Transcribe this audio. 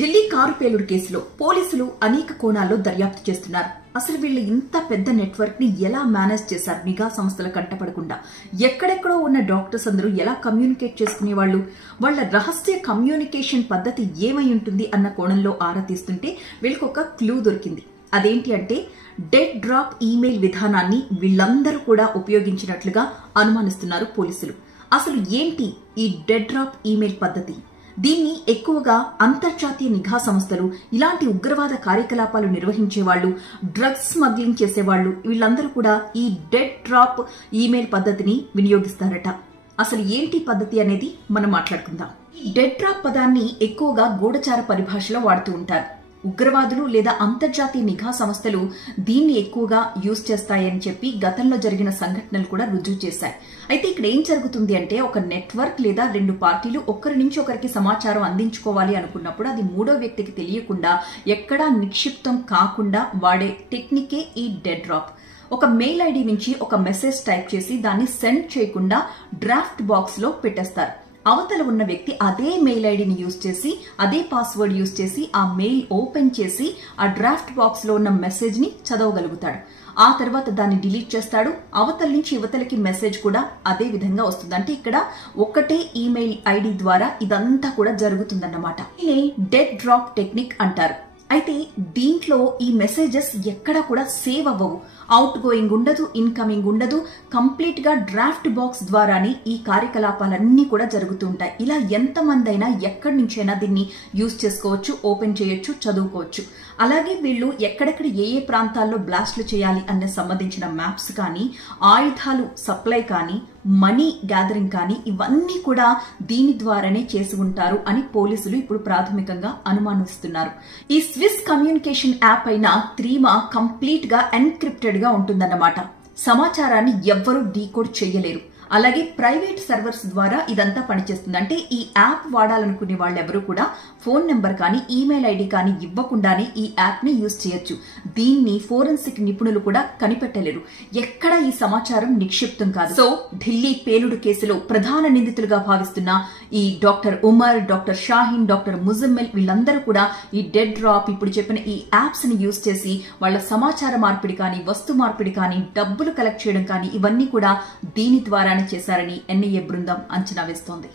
Delhi car పేలుడు కేసులో పోలీసులు అనేక కోణాల్లో దర్యాప్తు చేస్తున్నారు. అసలు వీళ్ళు ఇంత పెద్ద నెట్వర్క్ ని ఎలా మేనేజ్ చేశారు? నిఘా సంస్థల కంటపడకుండా ఎక్కడెక్కడో ఉన్న డాక్టర్స్ అందరూ ఎలా కమ్యూనికేట్ చేసుకునేవాళ్లు? వాళ్ల రహస్య కమ్యూనికేషన్ పద్ధతి ఏమై ఉంటుంది అన్న కోణంలో ఆరా తీస్తుంటే వీళ్ళకి ఒక క్లూ దొరికింది. అదేంటి అంటే డెడ్ డ్రాప్ ఈమెయిల్ విధానాన్ని వీళ్ళందరూ కూడా ఉపయోగించినట్లుగా అనుమానిస్తున్నారు పోలీసులు. అసలు ఏంటి ఈ డెడ్ డ్రాప్ ఈమెయిల్ పద్ధతి? దీన్ని ఎక్కువగా అంతర్జాతీయ నిఘా సంస్థలు, ఇలాంటి ఉగ్రవాద కార్యకలాపాలు నిర్వహించేవాళ్లు, డ్రగ్స్ స్మగ్లింగ్ చేసేవాళ్లు, వీళ్ళందరూ కూడా ఈ డెడ్ డ్రాప్ ఈమెయిల్ పద్ధతిని వినియోగిస్తారట. అసలు ఏంటి పద్ధతి అనేది మనం మాట్లాడుకుందాం. ఈ డెడ్ డ్రాప్ పదాన్ని ఎక్కువగా గూఢచార పరిభాషలో వాడుతూ ఉంటారు. ఉగ్రవాదులు లేదా అంతర్జాతీయ నిఘా సంస్థలు దీన్ని ఎక్కువగా యూజ్ చేస్తాయని చెప్పి గతంలో జరిగిన సంఘటనలు కూడా రుజువు చేశాయి. అయితే ఇక్కడ ఏం జరుగుతుంది అంటే ఒక నెట్వర్క్ లేదా రెండు పార్టీలు ఒకరి నుంచి ఒకరికి సమాచారం అందించుకోవాలి అనుకున్నప్పుడు అది మూడో వ్యక్తికి తెలియకుండా ఎక్కడా నిక్షిప్తం కాకుండా వాడే టెక్నికే ఈ డెడ్ డ్రాప్. ఒక మెయిల్ ఐడి నుంచి ఒక మెసేజ్ టైప్ చేసి దాన్ని సెండ్ చేయకుండా డ్రాఫ్ట్ బాక్స్ లో పెట్టేస్తారు. అవతల ఉన్న వ్యక్తి అదే మెయిల్ ఐడిని యూజ్ చేసి, అదే పాస్వర్డ్ యూజ్ చేసి ఆ మెయిల్ ఓపెన్ చేసి ఆ డ్రాఫ్ట్ బాక్స్ లో ఉన్న మెసేజ్ ని చదవగలుగుతాడు. ఆ తర్వాత దాన్ని డిలీట్ చేస్తాడు. అవతల నుంచి యువతలకి మెసేజ్ కూడా అదే విధంగా వస్తుంది. అంటే ఇక్కడ ఒక్కటే ఈమెయిల్ ఐడి ద్వారా ఇదంతా కూడా జరుగుతుందన్నమాట. దీన్ని డెడ్ డ్రాప్ టెక్నిక్ అంటారు. అయితే దీంట్లో ఈ మెసేజెస్ ఎక్కడా కూడా సేవ్ అవ్వవు. అవుట్ గోయింగ్ ఉండదు, ఇన్కమింగ్ ఉండదు. కంప్లీట్ గా డ్రాఫ్ట్ బాక్స్ ద్వారానే ఈ కార్యకలాపాలన్నీ కూడా జరుగుతూ ఉంటాయి. ఇలా ఎంతమంది అయినా ఎక్కడి నుంచైనా దీన్ని యూజ్ చేసుకోవచ్చు, ఓపెన్ చేయొచ్చు, చదువుకోవచ్చు. అలాగే వీళ్ళు ఎక్కడెక్కడ ఏ ఏ ప్రాంతాల్లో బ్లాస్ట్లు చేయాలి అనే సంబంధించిన మ్యాప్స్ కానీ, ఆయుధాలు సప్లై కానీ, మనీ గ్యాదరింగ్ కానీ ఇవన్నీ కూడా దీని ద్వారానే చేసి ఉంటారు అని పోలీసులు ఇప్పుడు ప్రాథమికంగా అనుమానిస్తున్నారు. ఈ స్విస్ కమ్యూనికేషన్ యాప్ అయిన త్రీమా కంప్లీట్ గా ఎన్క్రిప్టెడ్ గా ఉంటుందన్నమాట. సమాచారాన్ని ఎవ్వరూ డీకోడ్ చేయలేరు. అలాగే ప్రైవేట్ సర్వర్స్ ద్వారా ఇదంతా పనిచేస్తుంది. అంటే ఈ యాప్ వాడాలనుకునే వాళ్ళెవరూ కూడా ఫోన్ నెంబర్ కానీ ఈమెయిల్ ఐడి కానీ ఇవ్వకుండానే ఈ యాప్ ని యూజ్ చేయొచ్చు. దీన్ని ఫోరెన్సిక్ నిపుణులు కూడా కనిపెట్టలేరు. ఎక్కడ ఈ సమాచారం నిక్షిప్తం కాదు. సో ఢిల్లీ పేలుడు కేసులో ప్రధాన నిందితులుగా భావిస్తున్న ఈ doctor Umar, doctor Shaheen, doctor Muzammil వీళ్ళందరూ కూడా ఈ డెడ్ డ్రాప్, ఇప్పుడు చెప్పిన ఈ యాప్స్ ని యూజ్ చేసి వాళ్ళ సమాచార మార్పిడి కానీ, వస్తు మార్పిడి కానీ, డబ్బులు కలెక్ట్ చేయడం కానీ ఇవన్నీ కూడా దీని ద్వారా చేశారని ఎన్ఐఏ బృందం అంచనా వేస్తోంది.